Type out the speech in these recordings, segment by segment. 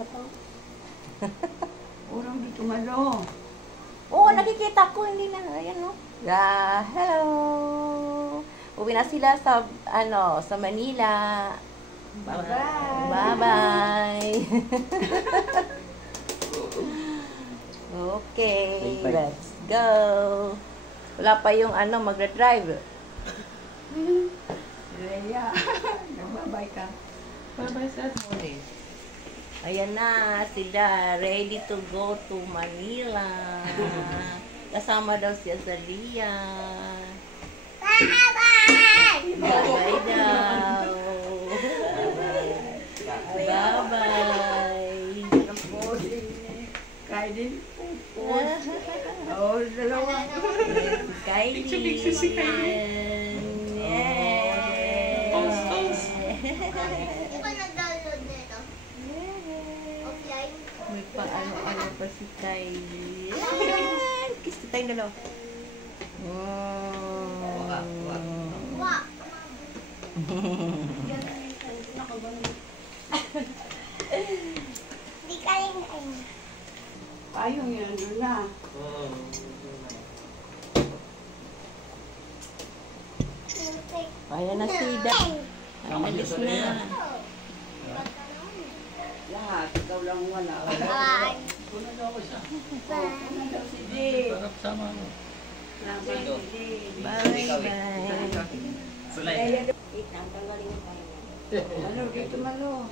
sapaw. Orang dito malo. Oo, nakikita ko. Hindi na. Ayan, no? Hello! Uwi na sila sa, sa Manila. Bye-bye. Bye-bye. Okay, let's go. Wala pa yung magdadrive. Leia, nagbabay ka. Bye-bye sa morning. Ayan na, sila ready to go to Manila. Kasama daw si Azalia. Bye-bye! Bye-bye daw. Bye-bye. Kaya din. Oh, dalawa. Kylie. Picture si Kylie. Toast. Hindi ko nag-download nito. Offline. May pa pa si Kylie. Ayan! Kiss tayong dalawa. Wow. Hindi ka rin Payong yan, doon na. Ayan na si Dan. Alis na. Lahat, ikaw lang wala. Bye. Una daw ako siya. Ano daw si Jay? Sarap sama mo. Bye-bye. Sulay. Malo, dito malo.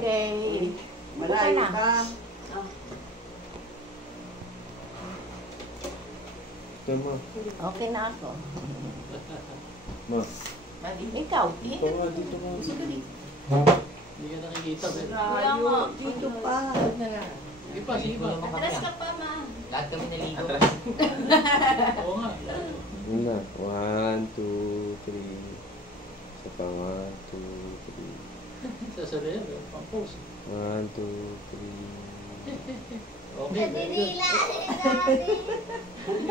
Okay. Malayo ka. Okay na ako. Ma. Ikaw. Dito nga, dito nga. Hindi ka nakikita. Malayo, dito pa. Sige pa, sige pa. Atras ka pa, ma. Lahat kami naligo. Oo nga. Yun na. 1, 2, 3. Isa pa. 1, 2, 3. Sasabihin, pang-post. 1, 2, 3. Okay, very good. Nila.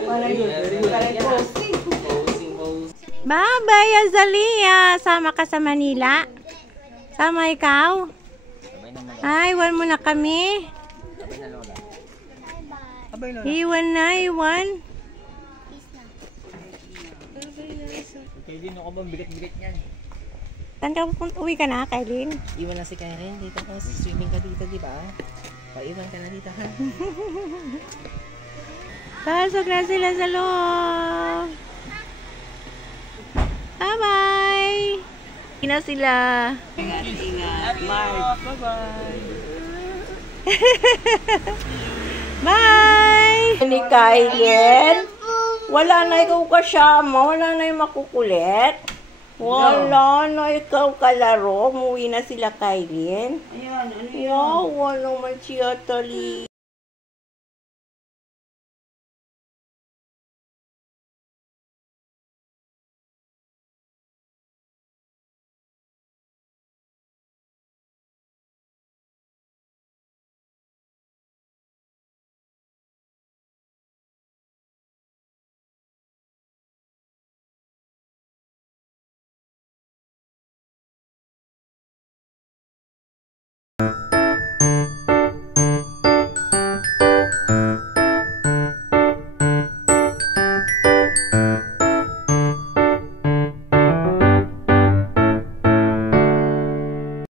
Parang yun. Parang posting. Posing, posing. Bye-bye, Azalia. Sama ka sa Manila. Sama ikaw. Sabay na mga. Ay, iwan mo na kami. Sabay na lola. Iwan na, iwan. Kaya din ako bang bigat-bigat niyan. Saan ka uwi ka na, Kailin? Iwan na si Karen. Dito ka. Swimming ka dito, di ba? Paiwan ka na dito, ha? Pasok na sila sa loob. Bye-bye. Hindi na sila. Ingat. Mark. Bye-bye. Bye! Ni Kylie. Wala na ikaw kasama. Wala na yung makukulit. Wala na ikaw kalaro. Umuwi na sila, Kylie. Ayan, ano yun? Yawa naman siya, Tali.